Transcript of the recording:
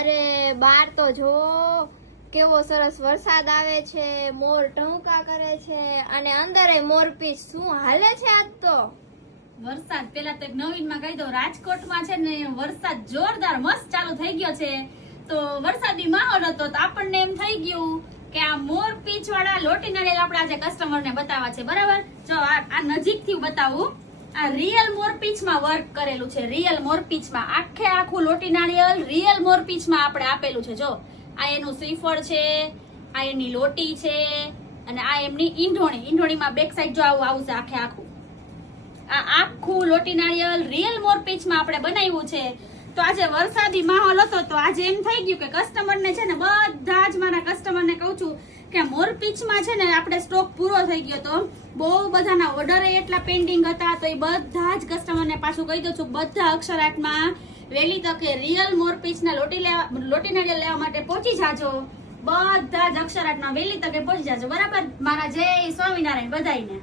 અરે બાર તો જો કેવો સરસ વરસાદ આવે છે, મોર ટહુકા કરે છે અને અંદર મોરપીંછ શું હાલે છે આજ તો વરસાદ પેલા તો એક નવીનમાં કહી દઉં, રાજકોટમાં છે ને વરસાદ જોરદાર મસ્ત ચાલુ થઈ ગયો છે. તો વરસાદી માહોલ હતો તો આપણને એમ થઈ ગયું કે આ મોરપીંછ વાળા લોટી નાળિયેર આપણે આજે કસ્ટમરને બતાવવા છે. બરાબર, જો આ નજીકથી બતાવું. આ રિયલ મોરપીંછમાં વર્ક કરેલું છે. રિયલ મોરપીંછમાં આખે આખું લોટી નાળિયેર રિયલ મોરપીંછમાં આપણે આપેલું છે. જો આ એનું શ્રીફળ છે, આ એની લોટી છે અને આ એમની ઈંઢોણીમાં બેક સાઈડ જો આવું આવશે આખે આખું. આ આખું લોટી નાળિયેર રિયલ મોરપીંછમાં આપણે બનાવ્યું છે. તો આજે વરસાદી માહોલ હતો તો આજે એમ થઈ ગયું કે કસ્ટમરને છે ને બધા જ મારા કસ્ટમરને કહું છું કે મોરપીંછમાં છે ને આપણે સ્ટોક પૂરો થઈ ગયો તો બહુ બધાના ઓર્ડર એટલા પેન્ડિંગ હતા. તો એ બધા જ કસ્ટમરને પાછું કહી દઉં છું, બધા અક્ષરાટમાં વહેલી તકે રિયલ મોરપીંછના લોટી નાળિયેર લેવા માટે પહોંચી જાજો. બધા જ અક્ષરાટમાં વહેલી તકે પહોંચી જાજો. બરાબર, મારા જય સ્વામિનારાયણ બધાયને.